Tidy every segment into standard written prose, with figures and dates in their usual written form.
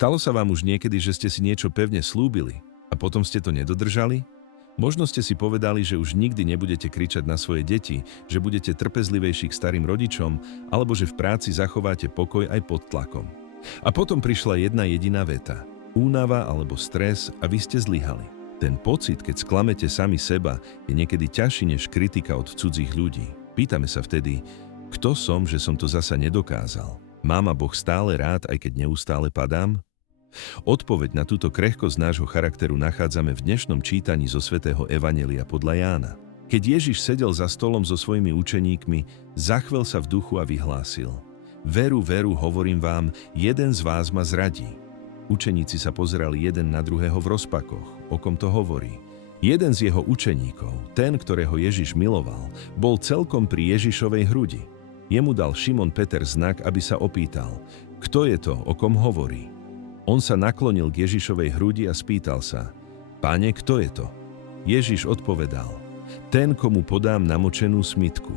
Stalo sa vám už niekedy, že ste si niečo pevne slúbili a potom ste to nedodržali? Možno ste si povedali, že už nikdy nebudete kričať na svoje deti, že budete trpezlivejší k starým rodičom, alebo že v práci zachováte pokoj aj pod tlakom. A potom prišla jedna jediná veta. Únava alebo stres a vy ste zlyhali. Ten pocit, keď sklamete sami seba, je niekedy ťažší než kritika od cudzích ľudí. Pýtame sa vtedy, kto som, že som to zasa nedokázal? Má ma Boh stále rád, aj keď neustále padám? Odpoveď na túto krehkosť nášho charakteru nachádzame v dnešnom čítaní zo svätého Evanjelia podľa Jána. Keď Ježiš sedel za stolom so svojimi učeníkmi, zachvel sa v duchu a vyhlásil: Veru, veru, hovorím vám, jeden z vás ma zradí. Učeníci sa pozerali jeden na druhého v rozpakoch. O kom to hovorí? Jeden z jeho učeníkov, ten, ktorého Ježiš miloval, bol celkom pri Ježišovej hrudi. Jemu dal Šimon Peter znak, aby sa opýtal: Kto je to, o kom hovorí? On sa naklonil k Ježišovej hrudi a spýtal sa: Pane, kto je to? Ježiš odpovedal: Ten, komu podám namočenú smitku.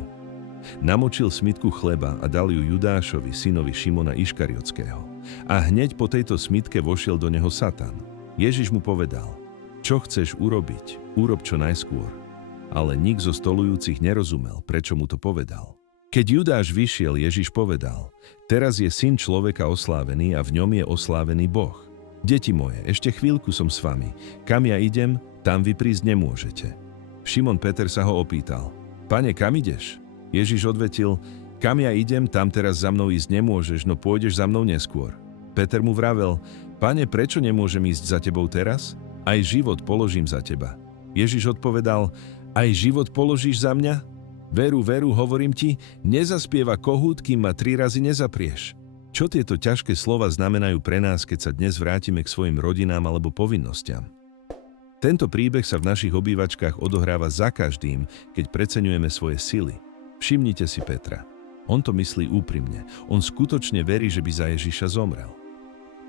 Namočil smitku chleba a dal ju Judášovi, synovi Šimona Iškariotského. A hneď po tejto smitke vošiel do neho Satan. Ježiš mu povedal: Čo chceš urobiť? Urob čo najskôr. Ale nik zo stolujúcich nerozumel, prečo mu to povedal. Keď Judáš vyšiel, Ježiš povedal: Teraz je Syn človeka oslávený a v ňom je oslávený Boh. Deti moje, ešte chvíľku som s vami. Kam ja idem, tam vy prísť nemôžete. Šimon Peter sa ho opýtal: Pane, kam ideš? Ježiš odvetil: Kam ja idem, tam teraz za mnou ísť nemôžeš, no pôjdeš za mnou neskôr. Peter mu vravel: Pane, prečo nemôžem ísť za tebou teraz? Aj život položím za teba. Ježiš odpovedal: Aj život položíš za mňa? Veru, veru, hovorím ti, nezaspieva kohút, kým ma 3 razy nezaprieš. Čo tieto ťažké slova znamenajú pre nás, keď sa dnes vrátime k svojim rodinám alebo povinnostiam? Tento príbeh sa v našich obývačkách odohráva za každým, keď preceňujeme svoje sily. Všimnite si Petra. On to myslí úprimne. On skutočne verí, že by za Ježiša zomrel.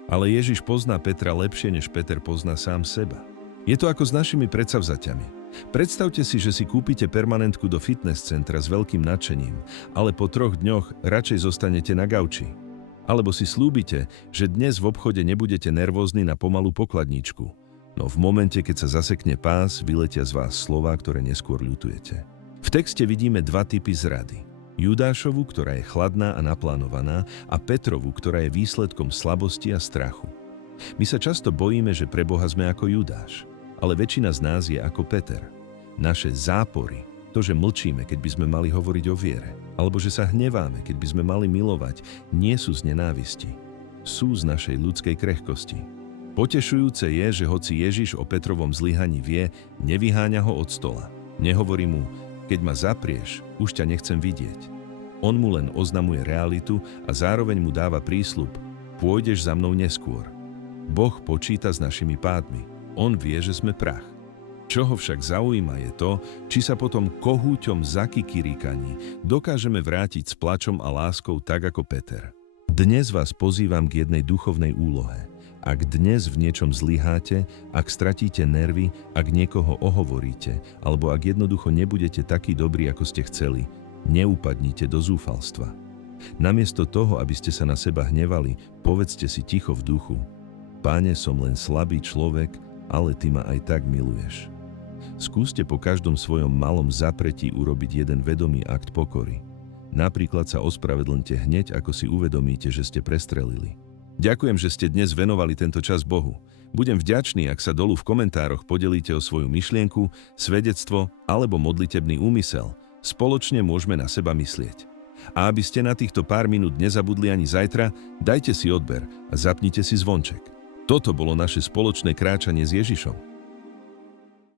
Ale Ježiš pozná Petra lepšie, než Peter pozná sám seba. Je to ako s našimi predsavzatiami. Predstavte si, že si kúpite permanentku do fitness centra s veľkým nadšením, ale po 3 dňoch radšej zostanete na gauči. Alebo si slúbite, že dnes v obchode nebudete nervózni na pomalú pokladničku. No v momente, keď sa zasekne pás, vyletia z vás slová, ktoré neskôr ľutujete. V texte vidíme 2 typy zrady. Judášovu, ktorá je chladná a naplánovaná, a Petrovu, ktorá je výsledkom slabosti a strachu. My sa často bojíme, že pre Boha sme ako Judáš. Ale väčšina z nás je ako Peter. Naše zápory, to, že mlčíme, keď by sme mali hovoriť o viere, alebo že sa hneváme, keď by sme mali milovať, nie sú z nenávisti. Sú z našej ľudskej krehkosti. Potešujúce je, že hoci Ježiš o Petrovom zlyhaní vie, nevyháňa ho od stola. Nehovorí mu: Keď ma zaprieš, už ťa nechcem vidieť. On mu len oznamuje realitu a zároveň mu dáva prísľub: Pôjdeš za mnou neskôr. Boh počíta s našimi pádmi. On vie, že sme prach. Čo ho však zaujíma je to, či sa potom kohúťom zakikiríkaní dokážeme vrátiť s plačom a láskou tak ako Peter. Dnes vás pozývam k jednej duchovnej úlohe. Ak dnes v niečom zlyháte, ak stratíte nervy, ak niekoho ohovoríte, alebo ak jednoducho nebudete takí dobrí, ako ste chceli, neupadnite do zúfalstva. Namiesto toho, aby ste sa na seba hnevali, povedzte si ticho v duchu: Páne, som len slabý človek, ale ty ma aj tak miluješ. Skúste po každom svojom malom zapretí urobiť jeden vedomý akt pokory. Napríklad sa ospravedlňte hneď, ako si uvedomíte, že ste prestrelili. Ďakujem, že ste dnes venovali tento čas Bohu. Budem vďačný, ak sa dolu v komentároch podelíte o svoju myšlienku, svedectvo alebo modlitebný úmysel. Spoločne môžeme na seba myslieť. A aby ste na týchto pár minút nezabudli ani zajtra, dajte si odber a zapnite si zvonček. Toto bolo naše spoločné kráčanie s Ježišom.